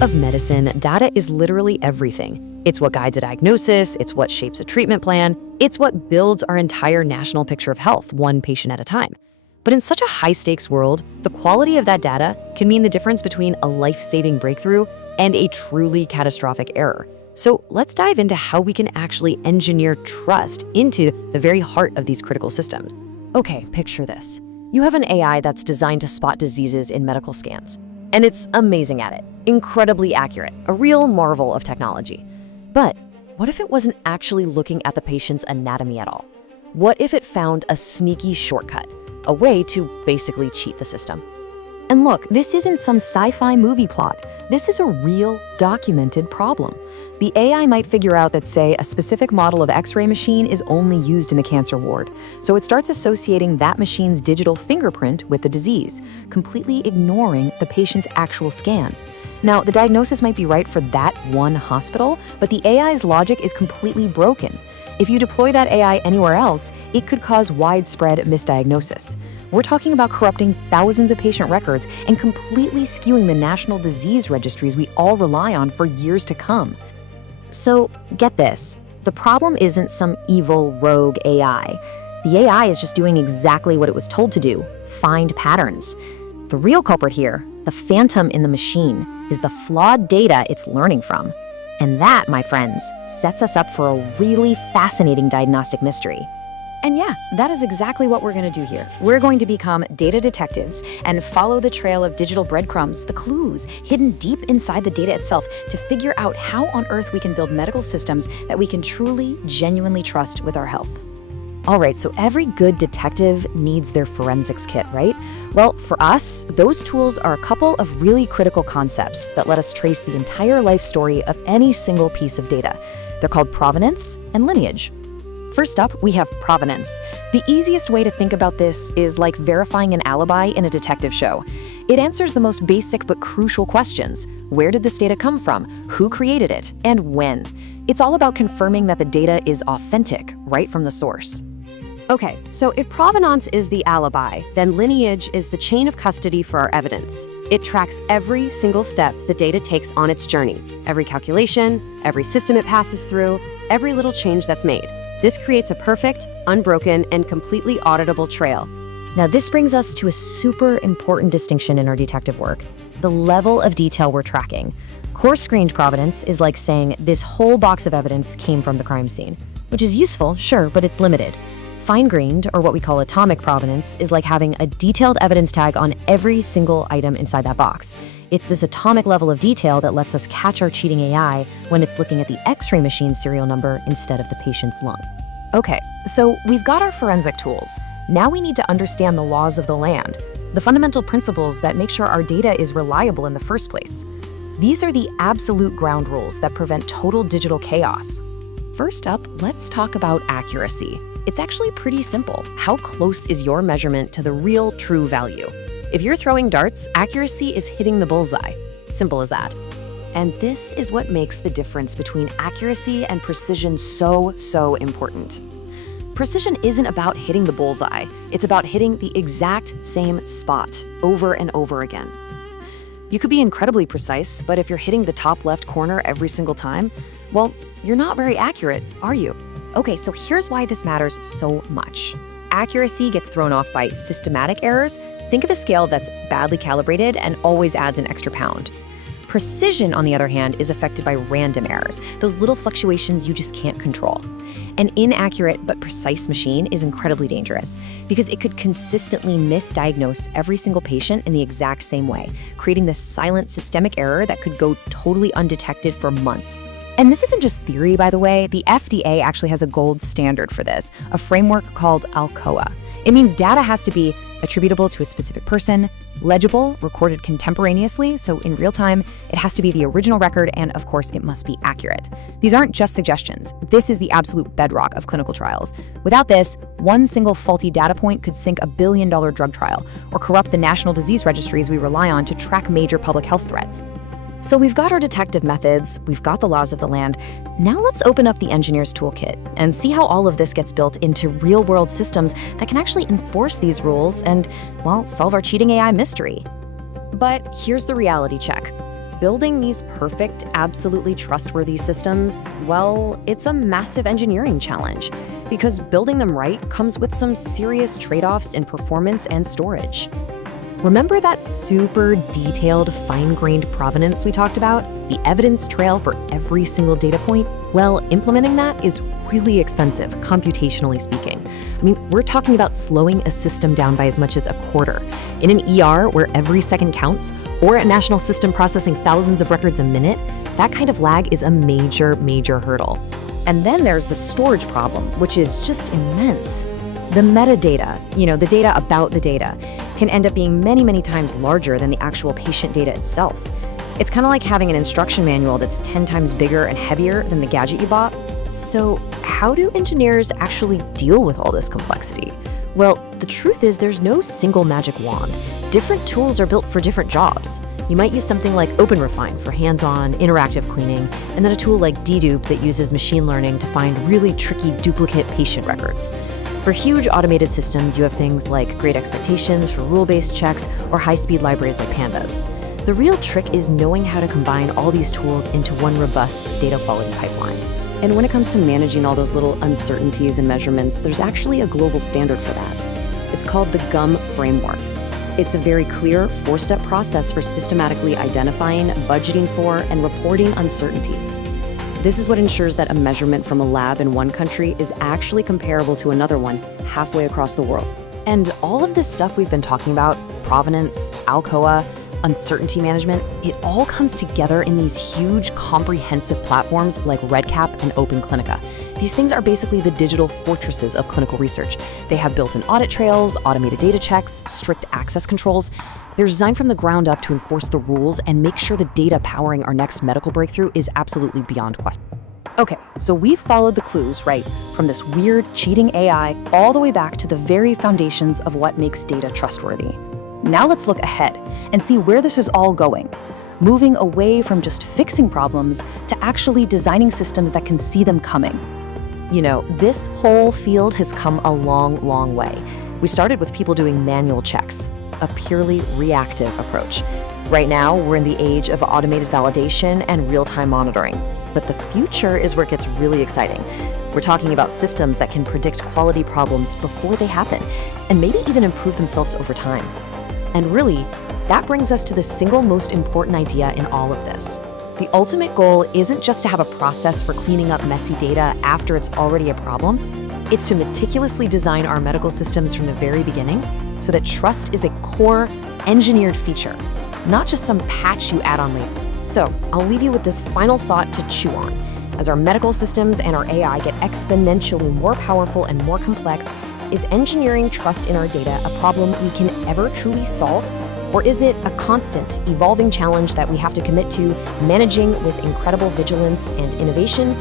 of medicine, data is literally everything. It's what guides a diagnosis, it's what shapes a treatment plan, it's what builds our entire national picture of health, one patient at a time. But in such a high-stakes world, the quality of that data can mean the difference between a life-saving breakthrough and a truly catastrophic error. So let's dive into how we can actually engineer trust into the very heart of these critical systems. Okay, picture this. You have an AI that's designed to spot diseases in medical scans. And it's amazing at it, incredibly accurate, a real marvel of technology. But what if it wasn't actually looking at the patient's anatomy at all? What if it found a sneaky shortcut, a way to basically cheat the system? And look, this isn't some sci-fi movie plot. This is a real, documented problem. The AI might figure out that, say, a specific model of X-ray machine is only used in the cancer ward, so it starts associating that machine's digital fingerprint with the disease, completely ignoring the patient's actual scan. Now, the diagnosis might be right for that one hospital, but the AI's logic is completely broken. If you deploy that AI anywhere else, it could cause widespread misdiagnosis. We're talking about corrupting thousands of patient records and completely skewing the national disease registries we all rely on for years to come. So, get this. The problem isn't some evil rogue AI. The AI is just doing exactly what it was told to do, find patterns. The real culprit here, the phantom in the machine, is the flawed data it's learning from. And that, my friends, sets us up for a really fascinating diagnostic mystery. And yeah, that is exactly what we're going to do here. We're going to become data detectives and follow the trail of digital breadcrumbs, the clues hidden deep inside the data itself, to figure out how on earth we can build medical systems that we can truly, genuinely trust with our health. All right, so every good detective needs their forensics kit, right? Well, for us, those tools are a couple of really critical concepts that let us trace the entire life story of any single piece of data. They're called provenance and lineage. First up, we have provenance. The easiest way to think about this is like verifying an alibi in a detective show. It answers the most basic but crucial questions. Where did this data come from? Who created it? And when? It's all about confirming that the data is authentic, right from the source. Okay, so if provenance is the alibi, then lineage is the chain of custody for our evidence. It tracks every single step the data takes on its journey, every calculation, every system it passes through, every little change that's made. This creates a perfect, unbroken, and completely auditable trail. Now, this brings us to a super important distinction in our detective work: the level of detail we're tracking. Coarse-grained provenance is like saying this whole box of evidence came from the crime scene, which is useful, sure, but it's limited. Fine-grained, or what we call atomic provenance, is like having a detailed evidence tag on every single item inside that box. It's this atomic level of detail that lets us catch our cheating AI when it's looking at the X-ray machine's serial number instead of the patient's lung. Okay, so we've got our forensic tools. Now we need to understand the laws of the land, the fundamental principles that make sure our data is reliable in the first place. These are the absolute ground rules that prevent total digital chaos. First up, let's talk about accuracy. It's actually pretty simple. How close is your measurement to the real, true value? If you're throwing darts, accuracy is hitting the bullseye. Simple as that. And this is what makes the difference between accuracy and precision so important. Precision isn't about hitting the bullseye. It's about hitting the exact same spot over and over again. You could be incredibly precise, but if you're hitting the top left corner every single time, well, you're not very accurate, are you? Okay, so here's why this matters so much. Accuracy gets thrown off by systematic errors. Think of a scale that's badly calibrated and always adds an extra pound. Precision, on the other hand, is affected by random errors, those little fluctuations you just can't control. An inaccurate but precise machine is incredibly dangerous because it could consistently misdiagnose every single patient in the exact same way, creating this silent systemic error that could go totally undetected for months. And this isn't just theory, by the way. The FDA actually has a gold standard for this, a framework called ALCOA. It means data has to be attributable to a specific person, legible, recorded contemporaneously, so in real time, it has to be the original record, and of course, it must be accurate. These aren't just suggestions. This is the absolute bedrock of clinical trials. Without this, one single faulty data point could sink a billion-dollar drug trial or corrupt the national disease registries we rely on to track major public health threats. So we've got our detective methods, we've got the laws of the land. Now let's open up the engineer's toolkit and see how all of this gets built into real-world systems that can actually enforce these rules and, well, solve our cheating AI mystery. But here's the reality check. Building these perfect, absolutely trustworthy systems, well, it's a massive engineering challenge because building them right comes with some serious trade-offs in performance and storage. Remember that super detailed, fine-grained provenance we talked about? The evidence trail for every single data point? Well, implementing that is really expensive, computationally speaking. I mean, we're talking about slowing a system down by as much as a quarter. In an ER where every second counts, or a national system processing thousands of records a minute, that kind of lag is a major, major hurdle. And then there's the storage problem, which is just immense. The metadata, the data about the data, can end up being many, many times larger than the actual patient data itself. It's kind of like having an instruction manual that's 10 times bigger and heavier than the gadget you bought. So how do engineers actually deal with all this complexity? Well, the truth is there's no single magic wand. Different tools are built for different jobs. You might use something like OpenRefine for hands-on, interactive cleaning, and then a tool like Dedupe that uses machine learning to find really tricky duplicate patient records. For huge automated systems, you have things like Great Expectations for rule-based checks or high-speed libraries like Pandas. The real trick is knowing how to combine all these tools into one robust data quality pipeline. And when it comes to managing all those little uncertainties and measurements, there's actually a global standard for that. It's called the GUM framework. It's a very clear four-step process for systematically identifying, budgeting for, and reporting uncertainty. This is what ensures that a measurement from a lab in one country is actually comparable to another one halfway across the world. And all of this stuff we've been talking about, provenance, ALCOA, uncertainty management, it all comes together in these huge, comprehensive platforms like REDCap and OpenClinica. These things are basically the digital fortresses of clinical research. They have built-in audit trails, automated data checks, strict access controls. They're designed from the ground up to enforce the rules and make sure the data powering our next medical breakthrough is absolutely beyond question. Okay, so we've followed the clues, right, from this weird, cheating AI all the way back to the very foundations of what makes data trustworthy. Now let's look ahead and see where this is all going, moving away from just fixing problems to actually designing systems that can see them coming. This whole field has come a long, long way. We started with people doing manual checks, a purely reactive approach. Right now, we're in the age of automated validation and real-time monitoring. But the future is where it gets really exciting. We're talking about systems that can predict quality problems before they happen, and maybe even improve themselves over time. And really, that brings us to the single most important idea in all of this. The ultimate goal isn't just to have a process for cleaning up messy data after it's already a problem. It's to meticulously design our medical systems from the very beginning so that trust is a core, engineered feature, not just some patch you add on later. So I'll leave you with this final thought to chew on. As our medical systems and our AI get exponentially more powerful and more complex, is engineering trust in our data a problem we can ever truly solve? Or is it a constant, evolving challenge that we have to commit to managing with incredible vigilance and innovation